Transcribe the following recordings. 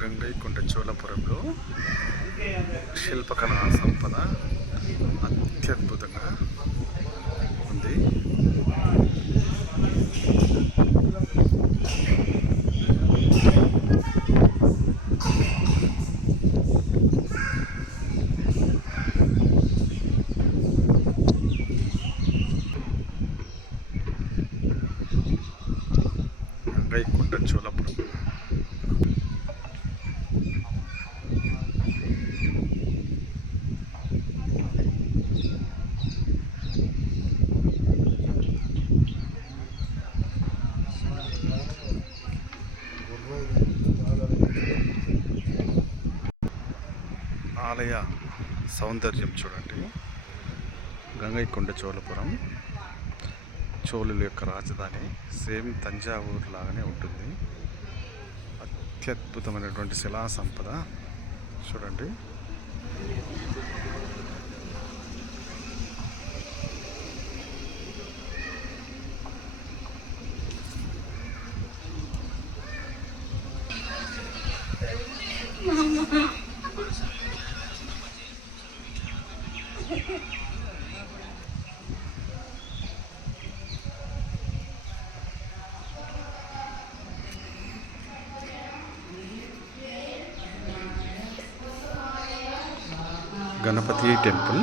గంగైకొండ చోళపురంలో శిల్పకళా సంపద అత్యద్భుతంగా ఉంది. గంగైకొండ చోళపురం ఆలయ సౌందర్యం చూడండి. గంగైకొండ చోళపురం చోళుల యొక్క రాజధాని. సేమ్ తంజావూరు లాగానే ఉంటుంది. అత్యద్భుతమైనటువంటి శిలా సంపద చూడండి. గణపతి టెంపుల్.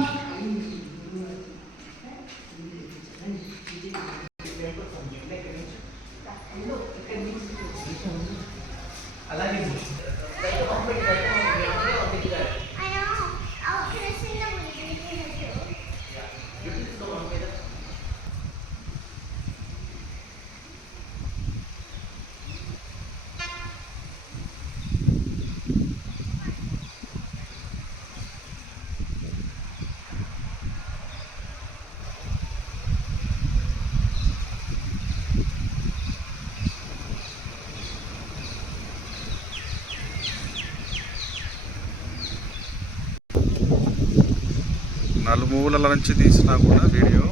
నలుమూలల నుంచి తీసినా కూడా వీడియో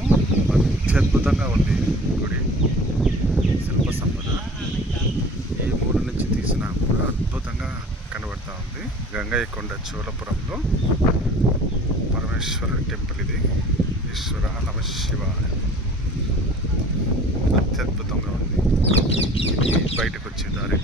అత్యద్భుతంగా ఉంది. గుడి శిల్ప సంపద ఈ మూల నుంచి తీసినా కూడా అద్భుతంగా కనబడుతూ ఉంది. గంగైకొండ చోళపురంలో పరమేశ్వర టెంపుల్ ఇది. ఈశ్వర నమ శివాయ. అత్యద్భుతంగా ఉంది. ఇది బయటకు వచ్చే దారి.